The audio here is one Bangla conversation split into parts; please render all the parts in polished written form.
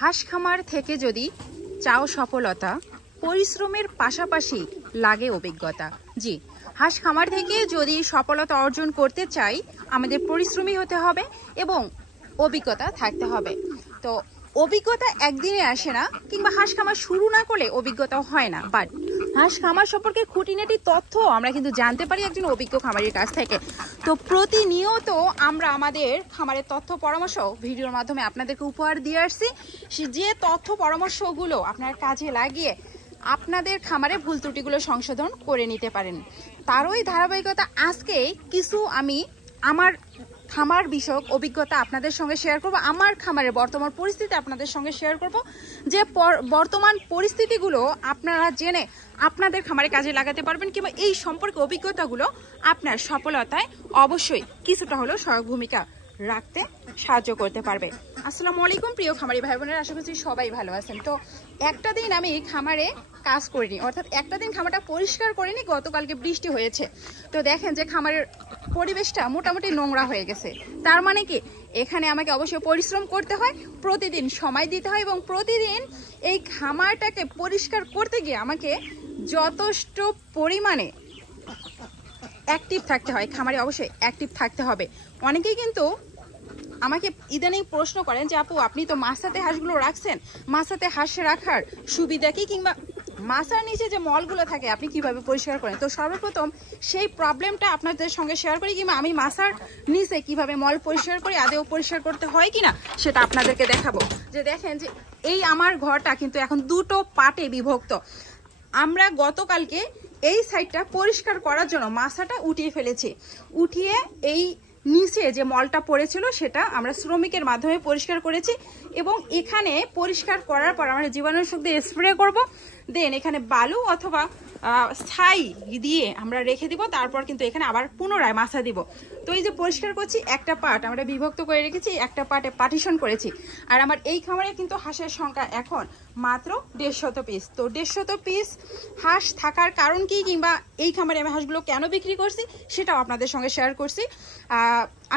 হাঁস খামার থেকে যদি চাও সফলতা, পরিশ্রমের পাশাপাশি লাগে অভিজ্ঞতা। জি, হাঁস খামার থেকে যদি সফলতা অর্জন করতে চাই আমাদের পরিশ্রমী হতে হবে এবং অভিজ্ঞতা থাকতে হবে। তো অভিজ্ঞতা একদিনে আসে না, কিংবা হাঁস খামার শুরু না করলে অভিজ্ঞতা হয় না। বাট হাঁস খামার সম্পর্কে খুঁটিনাটি তথ্য আমরা কিন্তু জানতে পারি একজন অভিজ্ঞ খামারের কাছ থেকে। তো প্রতিনিয়ত আমরা আমাদের খামারের তথ্য পরামর্শ ভিডিওর মাধ্যমে আপনাদেরকে উপহার দিয়ে আসছি। যে তথ্য পরামর্শগুলো আপনার কাজে লাগিয়ে আপনাদের খামারে ভুল ত্রুটিগুলো সংশোধন করে নিতে পারেন, তারই ধারাবাহিকতা আজকে কিছু আমি আমার খামার বিষয়ক অভিজ্ঞতা আপনাদের সঙ্গে শেয়ার করব। আমার খামারের বর্তমান পরিস্থিতি আপনাদের সঙ্গে শেয়ার করব, যে বর্তমান পরিস্থিতিগুলো আপনারা জেনে আপনাদের খামারে কাজে লাগাতে পারবেন, কিংবা এই সম্পর্কে অভিজ্ঞতাগুলো আপনার সফলতায় অবশ্যই কিছুটা হলেও সহায়ক ভূমিকা রাখতে সাহায্য করতে পারবে। আসসালামু আলাইকুম প্রিয় খামারি ভাই বোনেরা, আশা করছি সবাই ভালো আছেন। তো একটা দিন আমি খামারে কাজ করিনি, অর্থাৎ একটা দিন খামারটা পরিষ্কার করিনি, গতকালকে বৃষ্টি হয়েছে। তো দেখেন যে খামারের পরিবেশটা মোটামুটি নোংরা হয়ে গেছে। তার মানে কি, এখানে আমাকে অবশ্যই পরিশ্রম করতে হয়, প্রতিদিন সময় দিতে হয়, এবং প্রতিদিন এই খামারটাকে পরিষ্কার করতে গিয়ে আমাকে যথেষ্ট পরিমাণে অ্যাক্টিভ থাকতে হয়। খামারে অবশ্যই অ্যাক্টিভ থাকতে হবে। অনেকেই কিন্তু আমাকে ইদানিং প্রশ্ন করেন যে আপু, আপনি তো মাছাতে হাঁসগুলো রাখছেন, মাছাতে হাঁস রাখার সুবিধা কি, কিংবা মাছার নিচে যে মলগুলো থাকে আপনি কিভাবে পরিষ্কার করেন। তো সর্বপ্রথম সেই প্রবলেমটা আপনাদের সঙ্গে শেয়ার করি, কিংবা আমি মাছার নিচে কিভাবে মল পরিষ্কার করি, আদেও পরিষ্কার করতে হয় কিনা সেটা আপনাদেরকে দেখাবো। যে দেখেন যে এই আমার ঘরটা কিন্তু এখন দুটো পার্টে বিভক্ত। আমরা গতকালকে এই সাইডটা পরিষ্কার করার জন্য মাছাটা উঠিয়ে ফেলেছি, উঠিয়ে এই নিচে যে মলটা পড়েছিল সেটা আমরা শ্রমিকের মাধ্যমে পরিষ্কার করেছি, এবং এখানে পরিষ্কার করার পর আমরা জীবাণুনাশক দিয়ে স্প্রে করব, দেন এখানে বালু অথবা ছাই দিয়ে আমরা রেখে দিব, তারপর কিন্তু এখানে আবার পুনরায় মাছা দিব। তো এই যে পরিষ্কার করছি, একটা পার্ট আমরা বিভক্ত করে রেখেছি, একটা পার্টে পার্টিশন করেছি। আর আমার এই খামারে কিন্তু হাঁসের সংখ্যা এখন মাত্র 150 পিস। তো 150 পিস হাঁস থাকার কারণ কি, কিংবা এই খামারে আমি হাঁসগুলো কেন বিক্রি করছি সেটাও আপনাদের সঙ্গে শেয়ার করছি।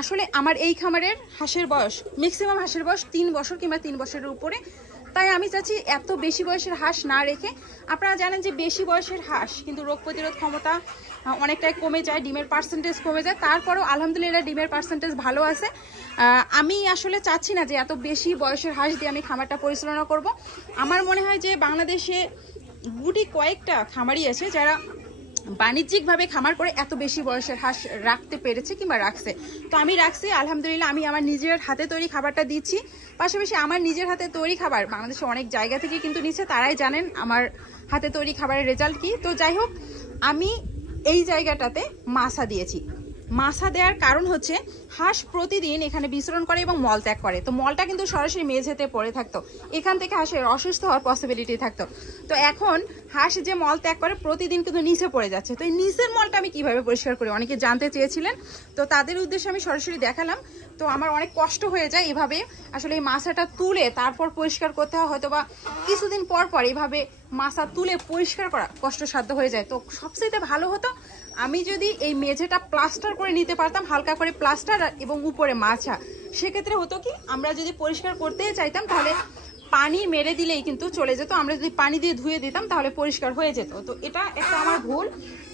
আসলে আমার এই খামারের হাঁসের বয়স, ম্যাক্সিমাম হাঁসের বয়স 3 বছর কিংবা 3 বছরের উপরে। তাই আমি চাচ্ছি এত বেশি বয়সের হাঁস না রেখে, আপনারা জানেন যে বেশি বয়সের হাঁস কিন্তু রোগ প্রতিরোধ ক্ষমতা অনেকটাই কমে যায়, ডিমের পার্সেন্টেজ কমে যায়। তারপরেও আলহামদুলিল্লাহ ডিমের পার্সেন্টেজ ভালো আছে। আমি আসলে চাচ্ছি না যে এত বেশি বয়সের হাঁস দিয়ে আমি খামারটা পরিচালনা করব। আমার মনে হয় যে বাংলাদেশে গুটি কয়েকটা খামারই আছে যারা বাণিজ্যিকভাবে খামার করে এত বেশি বয়সের হাঁস রাখতে পেরেছে কিংবা রাখছে। তো আমি রাখছি আলহামদুলিল্লাহ। আমি আমার নিজের হাতে তৈরি খাবারটা দিচ্ছি, পাশাপাশি আমার নিজের হাতে তৈরি খাবার বাংলাদেশে অনেক জায়গা থেকে কিন্তু নিচ্ছে, তারাই জানেন আমার হাতে তৈরি খাবারের রেজাল্ট কি। তো যাই হোক, আমি এই জায়গাটাতে মাছা দিয়েছি। মাছা দেওয়ার কারণ হচ্ছে হাঁস প্রতিদিন এখানে বিচরণ করে এবং মল ত্যাগ করে। তো মলটা কিন্তু সরাসরি মেঝেতে পড়ে থাকতো, এখান থেকে হাঁসের অসুস্থ হওয়ার পসিবিলিটি থাকতো। তো এখন হাঁস যে মল ত্যাগ করে প্রতিদিন কিন্তু নিচে পড়ে যাচ্ছে। তো এই নিচের মলটা আমি কিভাবে পরিষ্কার করি অনেকে জানতে চেয়েছিলেন, তো তাদের উদ্দেশ্যে আমি সরাসরি দেখালাম। তো আমার অনেক কষ্ট হয়ে যায় এভাবে, আসলে এই মাছাটা তুলে তারপর পরিষ্কার করতে হয়, হয়তো বা কিছুদিন পর পর এইভাবে মাছা তুলে পরিষ্কার করা কষ্টসাধ্য হয়ে যায়। তো সবচেয়ে ভালো হতো আমি যদি এই মেঝেটা প্লাস্টার করে নিতে পারতাম, হালকা করে প্লাস্টার এবং উপরে মাছা। সেক্ষেত্রে হতো কি, আমরা যদি পরিষ্কার করতে চাইতাম তাহলে পানি মেরে দিলেই কিন্তু চলে যেত, আমরা যদি পানি দিয়ে ধুয়ে দিতাম তাহলে পরিষ্কার হয়ে যেত। তো এটা একটা আমার ভুল।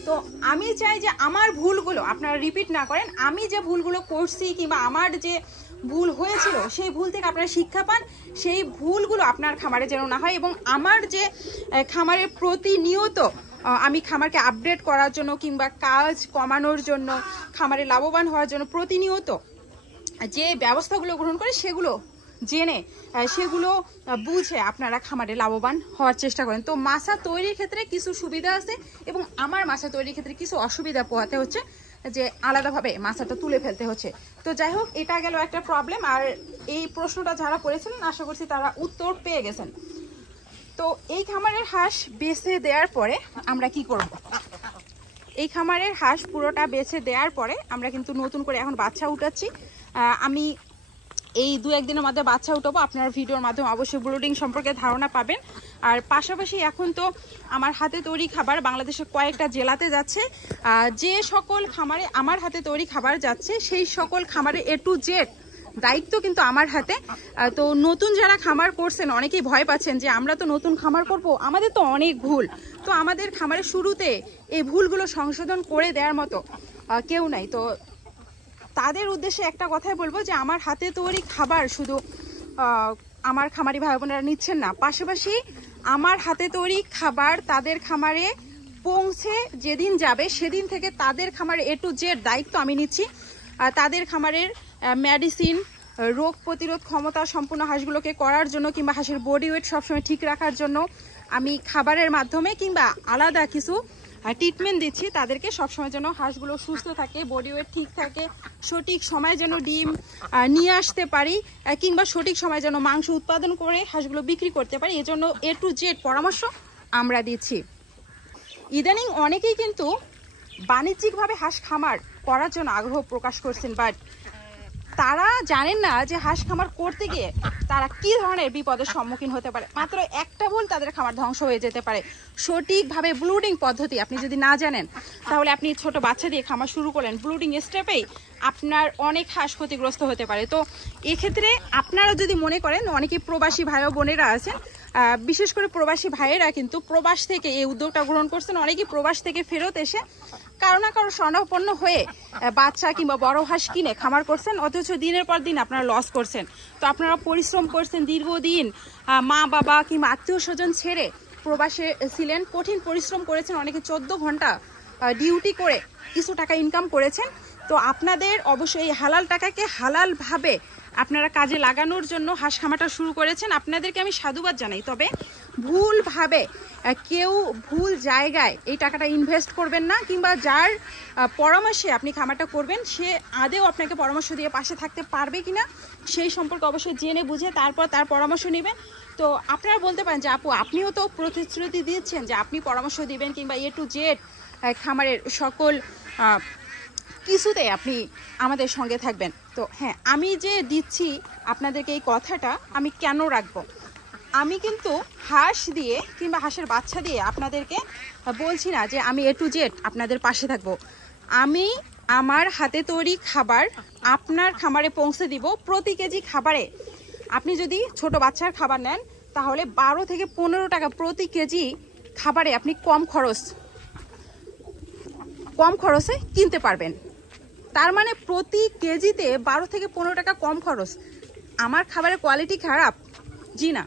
তো আমি চাই যে আমার ভুলগুলো আপনারা রিপিট না করেন। আমি যে ভুলগুলো করছি কিংবা আমার যে ভুল হয়েছিল সেই ভুল থেকে আপনারা শিক্ষা পান, সেই ভুলগুলো আপনার খামারে যেন না হয়। এবং আমার যে খামারের প্রতিনিয়ত আমি খামারকে আপডেট করার জন্য কিংবা কাজ কমানোর জন্য, খামারে লাভবান হওয়ার জন্য প্রতিনিয়ত যে ব্যবস্থাগুলো গ্রহণ করে সেগুলো জেনে সেগুলো বুঝে আপনারা খামারে লাভবান হওয়ার চেষ্টা করেন। তো মাছা তৈরির ক্ষেত্রে কিছু সুবিধা আছে এবং আমার মাছা তৈরির ক্ষেত্রে কিছু অসুবিধা পোহাতে হচ্ছে, যে আলাদাভাবে মাছাটা তুলে ফেলতে হচ্ছে। তো যাই হোক, এটা গেল একটা প্রবলেম। আর এই প্রশ্নটা যারা করেছিলেন আশা করছি তারা উত্তর পেয়ে গেছেন। তো এই খামারের হাঁস বেছে দেওয়ার পরে আমরা কি করব, এই খামারের হাঁস পুরোটা বেছে দেওয়ার পরে আমরা কিন্তু নতুন করে এখন বাচ্চা উঠাচ্ছি। আমি এই 2-1 দিনের মধ্যে বাচ্চা উঠাবো, আপনার ভিডিওর মাধ্যমে অবশ্যই ব্রুডিং সম্পর্কে ধারণা পাবেন। আর পাশাপাশি এখন তো আমার হাতে তৈরি খাবার বাংলাদেশের কয়েকটা জেলাতে যাচ্ছে। যে সকল খামারে আমার হাতে তৈরি খাবার যাচ্ছে সেই সকল খামারে A to Z দায়িত্ব কিন্তু আমার হাতে। তো নতুন যারা খামার করছেন অনেকেই ভয় পাচ্ছেন যে আমরা তো নতুন খামার করব, আমাদের তো অনেক ভুল, তো আমাদের খামারের শুরুতে এই ভুলগুলো সংশোধন করে দেওয়ার মতো কেউ নাই। তো তাদের উদ্দেশ্যে একটা কথাই বলবো যে আমার হাতে তৈরি খাবার শুধু আমার খামারি ভাই বোনেরা নিচ্ছেন না, পাশাপাশি আমার হাতে তৈরি খাবার তাদের খামারে পৌঁছে যেদিন যাবে সেদিন থেকে তাদের খামারে A to Z দায়িত্ব আমি নিচ্ছি। তাদের খামারের মেডিসিন, রোগ প্রতিরোধ ক্ষমতা সম্পূর্ণ হাঁসগুলোকে করার জন্য কিংবা হাঁসের বডি ওয়েট সবসময় ঠিক রাখার জন্য আমি খাবারের মাধ্যমে কিংবা আলাদা কিছু ট্রিটমেন্ট দিচ্ছি তাদেরকে, সবসময় যেন হাঁসগুলো সুস্থ থাকে, বডি ওয়েট ঠিক থাকে, সঠিক সময় যেন ডিম নিয়ে আসতে পারি কিংবা সঠিক সময় যেন মাংস উৎপাদন করে হাঁসগুলো বিক্রি করতে পারি, এজন্য A to Z পরামর্শ আমরা দিচ্ছি। ইদানিং অনেকেই কিন্তু বাণিজ্যিকভাবে হাঁস খামার করার জন্য আগ্রহ প্রকাশ করছেন, বাট তারা জানেন না যে হাঁস খামার করতে গিয়ে তারা কি ধরনের বিপদের সম্মুখীন হতে পারে। মাত্র একটা ভুল তাদের খামার ধ্বংস হয়ে যেতে পারে। সঠিকভাবে ব্লুডিং পদ্ধতি আপনি যদি না জানেন তাহলে আপনি ছোট বাচ্চা দিয়ে খামার শুরু করেন, ব্লুডিং স্টেপেই আপনার অনেক হাঁস ক্ষতিগ্রস্ত হতে পারে। তো এক্ষেত্রে আপনারা যদি মনে করেন, অনেকে প্রবাসী ভাই ও বোনেরা আছেন, বিশেষ করে প্রবাসী ভাইয়েরা কিন্তু প্রবাস থেকে এই উদ্যোগটা গ্রহণ করছেন, অনেকেই প্রবাস থেকে ফেরত এসে কারো না কারো স্বর্ণাপন্ন হয়ে বাচ্চা কিংবা বড় হাঁস কিনে খামার করছেন, অথচ দিনের পর দিন আপনারা লস করছেন। তো আপনারা পরিশ্রম করছেন দীর্ঘদিন, মা বাবা কিংবা আত্মীয় স্বজন ছেড়ে প্রবাসে ছিলেন, কঠিন পরিশ্রম করেছেন, অনেকে 14 ঘন্টা ডিউটি করে কিছু টাকা ইনকাম করেছেন। তো আপনাদের অবশ্যই এই হালাল টাকাকে হালালভাবে আপনারা কাজে লাগানোর জন্য হাঁস খামারটা শুরু করেছেন, আপনাদেরকে আমি সাধুবাদ জানাই। তবে ভুলভাবে কেউ ভুল জায়গায় এই টাকাটা ইনভেস্ট করবেন না, কিংবা যার পরামর্শে আপনি খামারটা করবেন সে আদেও আপনাকে পরামর্শ দিয়ে পাশে থাকতে পারবে কিনা সেই সম্পর্কে অবশ্যই জেনে বুঝে তারপর তার পরামর্শ নেবেন। তো আপনারা বলতে পারেন যে আপু আপনিও তো প্রতিশ্রুতি দিচ্ছেন যে আপনি পরামর্শ দিবেন কিংবা A to Z খামারের সকল কিছুতে আপনি আমাদের সঙ্গে থাকবেন। তো হ্যাঁ, আমি যে দিচ্ছি আপনাদেরকে এই কথাটা আমি কেন রাখবো, আমি কিন্তু হাঁস দিয়ে কিংবা হাঁসের বাচ্চা দিয়ে আপনাদেরকে বলছি না যে আমি A to Z আপনাদের পাশে থাকবো। আমি আমার হাতে তৈরি খাবার আপনার খামারে পৌঁছে দিব। প্রতি কেজি খাবারে আপনি যদি ছোট বাচ্চার খাবার নেন তাহলে 12 থেকে 15 টাকা প্রতি কেজি খাবারে আপনি কম খরচে কিনতে পারবেন। তার মানে প্রতি কেজিতে 12 থেকে 15 টাকা কম খরচ। আমার খাবারের কোয়ালিটি খারাপ? জি না,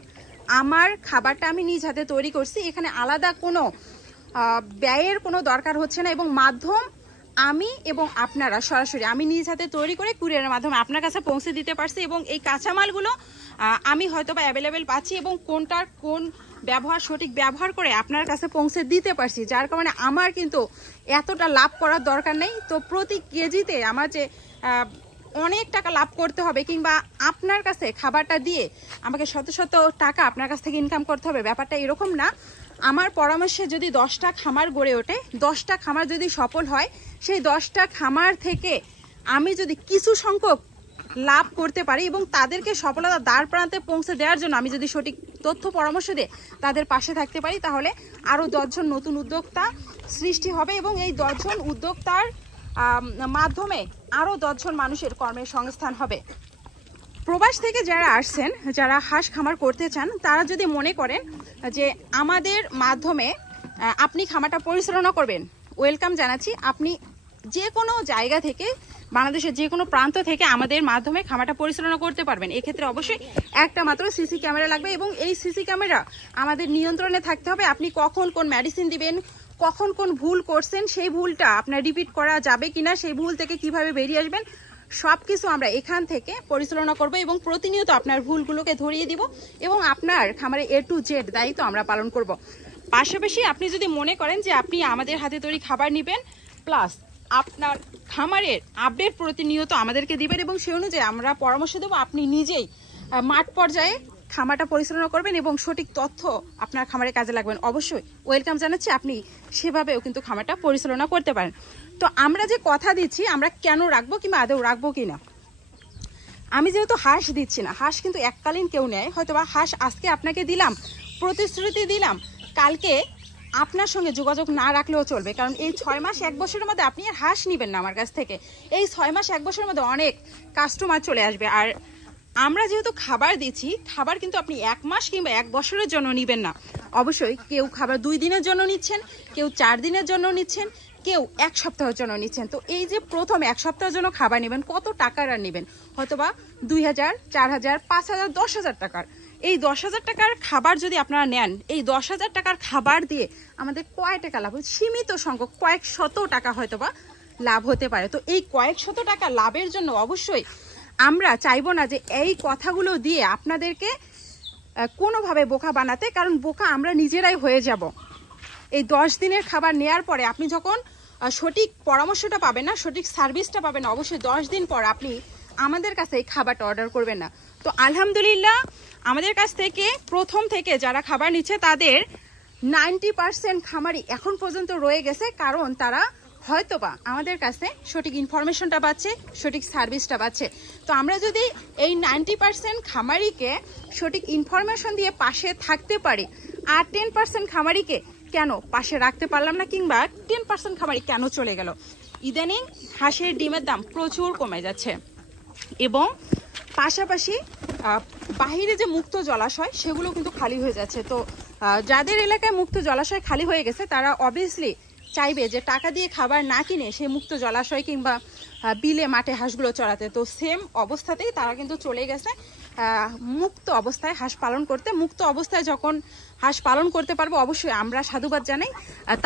আমার খাবারটা আমি নিজ হাতে তৈরি করছি, এখানে আলাদা কোনো ব্যয়ের কোনো দরকার হচ্ছে না, এবং মাধ্যম আমি এবং আপনারা সরাসরি আমি নিজ হাতে তৈরি করে কুরিয়ারের মাধ্যমে আপনার কাছে পৌঁছে দিতে পারছি, এবং এই কাঁচামালগুলো আমি হয়তো বা অ্যাভেলেবেল পাচ্ছি এবং কোনটার কোন ব্যবহার সঠিক ব্যবহার করে আপনার কাছে পৌঁছে দিতে পারছি, যার কারণে আমার কিন্তু এতটা লাভ করার দরকার নেই। তো প্রতি কেজিতে আমার যে অনেক টাকা লাভ করতে হবে কিংবা আপনার কাছে খাবারটা দিয়ে আমাকে শত শত টাকা আপনার কাছ থেকে ইনকাম করতে হবে, ব্যাপারটা এরকম না। আমার পরামর্শে যদি 10টা খামার গড়ে ওঠে, 10টা খামার যদি সফল হয়, সেই 10টা খামার থেকে আমি যদি কিছু সংখ্যক লাভ করতে পারি এবং তাদেরকে সফলতা দ্বার প্রান্তে পৌঁছে দেওয়ার জন্য আমি যদি সঠিক তথ্য পরামর্শ দিয়ে তাদের পাশে থাকতে পারি, তাহলে আরও 10 জন নতুন উদ্যোক্তা সৃষ্টি হবে এবং এই 10 জন উদ্যোক্তার মাধ্যমে আরও 10 জন মানুষের কর্মের সংস্থান হবে। প্রবাস থেকে যারা আসছেন, যারা হাঁস খামার করতে চান, তারা যদি মনে করেন যে আমাদের মাধ্যমে আপনি খামারটা পরিচালনা করবেন, ওয়েলকাম জানাচ্ছি। আপনি যে কোনো জায়গা থেকে, বাংলাদেশের যে কোনো প্রান্ত থেকে আমাদের মাধ্যমে খামারটা পরিচালনা করতে পারবেন। এক্ষেত্রে অবশ্যই একটা মাত্র সিসি ক্যামেরা লাগবে এবং এই সিসি ক্যামেরা আমাদের নিয়ন্ত্রণে থাকতে হবে। আপনি কখন কোন মেডিসিন দিবেন, কখন কোন ভুল করছেন, সেই ভুলটা আপনার রিপিট করা যাবে কিনা, সেই ভুল থেকে কিভাবে বেরিয়ে আসবেন, সব কিছু আমরা এখান থেকে পরিচালনা করব এবং প্রতিনিয়ত আপনার ভুলগুলোকে ধরিয়ে দিব এবং আপনার খামারে A to Z দায়িত্ব আমরা পালন করব। পাশাপাশি আপনি যদি মনে করেন যে আপনি আমাদের হাতে তৈরি খাবার নেবেন, প্লাস আপনার খামারের আপডেট প্রতিনিয়ত আমাদেরকে দিবেন এবং সেই অনুযায়ী আমরা পরামর্শ দেবো, আপনি নিজেই মাঠ পর্যায়ে খামারটা পরিচালনা করবেন এবং সঠিক তথ্য আপনার খামারে কাজে লাগবেন, অবশ্যই ওয়েলকাম জানাচ্ছি। আপনি সেভাবেও কিন্তু খামারটা পরিচালনা করতে পারেন। তো আমরা যে কথা দিচ্ছি, আমরা কেন রাখবো কিংবা আদৌ রাখবো কিনা, আমি যেহেতু হাঁস দিচ্ছি না, হাঁস কিন্তু এককালীন কেউ নেয়, হয়তো বা হাঁস আজকে আপনাকে দিলাম, প্রতিশ্রুতি দিলাম, কালকে আপনার সঙ্গে যোগাযোগ না রাখলেও চলবে, কারণ এই 6 মাস 1 বছরের মধ্যে আপনি আর হাঁস নেবেন না আমার কাছ থেকে। এই 6 মাস 1 বছরের মধ্যে অনেক কাস্টমার চলে আসবে। আর আমরা যেহেতু খাবার দিচ্ছি, খাবার কিন্তু আপনি 1 মাস কিংবা 1 বছরের জন্য নেবেন না। অবশ্যই কেউ খাবার 2 দিনের জন্য নিচ্ছেন, কেউ 4 দিনের জন্য নিচ্ছেন, কেউ 1 সপ্তাহের জন্য নিচ্ছেন। তো এই যে প্রথম 1 সপ্তাহের জন্য খাবার নেবেন, কত টাকার আর নেবেন? হয়তোবা 2000, 4000, 5000, 10,000 টাকার। এই 10,000 টাকার খাবার যদি আপনারা নেন, এই 10,000 টাকার খাবার দিয়ে আমাদের কয় টাকা লাভ? সীমিত সংখ্যক কয়েক শত টাকা হয়তোবা লাভ হতে পারে। তো এই কয়েক শত টাকা লাভের জন্য অবশ্যই আমরা চাইবো না যে এই কথাগুলো দিয়ে আপনাদেরকে কোনোভাবে বোকা বানাতে, কারণ বোকা আমরা নিজেরাই হয়ে যাব। এই 10 দিনের খাবার নেয়ার পরে আপনি যখন সঠিক পরামর্শটা পাবেন না, সঠিক সার্ভিসটা পাবেন না, অবশ্যই 10 দিন পর আপনি আমাদের কাছে এই খাবারটা অর্ডার করবেন না। তো আলহামদুলিল্লাহ আমাদের কাছ থেকে প্রথম থেকে যারা খাবার নিচ্ছে তাদের 90% খামারি এখন পর্যন্ত রয়ে গেছে, কারণ তারা হয়তোবা আমাদের কাছে সঠিক ইনফরমেশনটা পাচ্ছে, সঠিক সার্ভিসটা পাচ্ছে। তো আমরা যদি এই 90% খামারিকে সঠিক ইনফরমেশন দিয়ে পাশে থাকতে পারি, আর 10% খামারিকে কেন পাশে রাখতে পারলাম না, কিংবা 10% খামারি কেন চলে গেল? ইদানিং হাঁসের ডিমের দাম প্রচুর কমে যাচ্ছে, এবং পাশাপাশি বাহিরে যে মুক্ত জলাশয় সেগুলো কিন্তু খালি হয়ে যাচ্ছে। তো যাদের এলাকায় মুক্ত জলাশয় খালি হয়ে গেছে তারা অবভিয়াসলি চাইবে যে টাকা দিয়ে খাবার না কিনে সে মুক্ত জলাশয় কিংবা বিলে মাঠে হাঁসগুলো চড়াতে। তো সেম অবস্থাতেই তারা কিন্তু চলে গেছে মুক্ত অবস্থায় হাঁস পালন করতে। মুক্ত অবস্থায় যখন হাঁস পালন করতে পারবো অবশ্যই আমরা সাধুবাদ জানাই,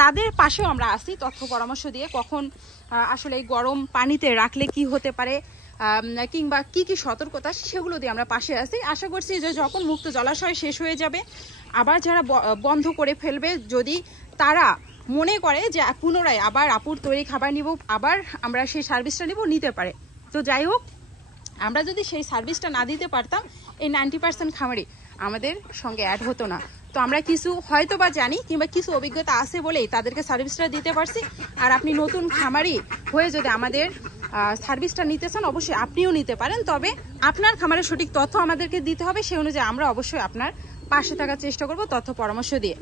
তাদের পাশেও আমরা আসি তথ্য পরামর্শ দিয়ে, কখন আসলে গরম পানিতে রাখলে কি হতে পারে কিংবা কি কি সতর্কতা সেগুলো দিয়ে আমরা পাশে আসি। আশা করছি যে যখন মুক্ত জলাশয় শেষ হয়ে যাবে, আবার যারা বন্ধ করে ফেলবে, যদি তারা মনে করে যে পুনরায় আবার আপুর তৈরি খাবার নিব, আবার আমরা সেই সার্ভিসটা নিব, নিতে পারে। তো যাই হোক, আমরা যদি সেই সার্ভিসটা না দিতে পারতাম, এই 90% খামারি আমাদের সঙ্গে অ্যাড হতো না। তো আমরা কিছু হয়তো বা জানি কিংবা কিছু অভিজ্ঞতা আছে বলেই তাদেরকে সার্ভিসটা দিতে পারছি। আর আপনি নতুন খামারি হয়ে যদি আমাদের সার্ভিসটা নিতে চান, অবশ্যই আপনিও নিতে পারেন, তবে আপনার খামারের সঠিক তথ্য আমাদেরকে দিতে হবে, সেই অনুযায়ী আমরা অবশ্যই আপনার পাশে থাকার চেষ্টা করব তথ্য পরামর্শ দিয়ে।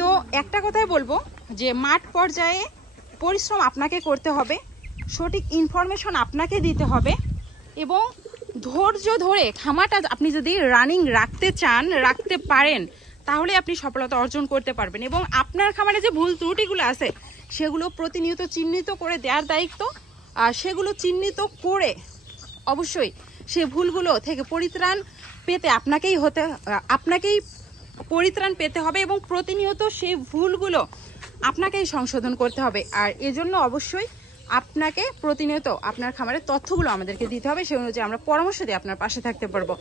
তো একটা কথাই বলবো যে মাঠ পর্যায়ে পরিশ্রম আপনাকে করতে হবে, সঠিক ইনফরমেশন আপনাকে দিতে হবে, এবং ধৈর্য ধরে খামারটা আপনি যদি রানিং রাখতে চান, রাখতে পারেন, তাহলে আপনি সফলতা অর্জন করতে পারবেন। এবং আপনার খামারে যে ভুল ত্রুটিগুলো আছে সেগুলো প্রতিনিয়ত চিহ্নিত করে দেওয়ার দায়িত্ব, আর সেগুলো চিহ্নিত করে অবশ্যই সে ভুলগুলো থেকে পরিত্রাণ পেতে আপনাকেই পরিত্রাণ পেতে হবে, এবং প্রতিনিয়ত সেই ভুলগুলো আপনাকেই সংশোধন করতে হবে। আর এজন্য অবশ্যই আপনাকে প্রতিনিয়ত আপনার খামারের তথ্যগুলো আমাদেরকে দিতে হবে, সেই অনুযায়ী আমরা পরামর্শ দিয়ে আপনার পাশে থাকতে পারবো।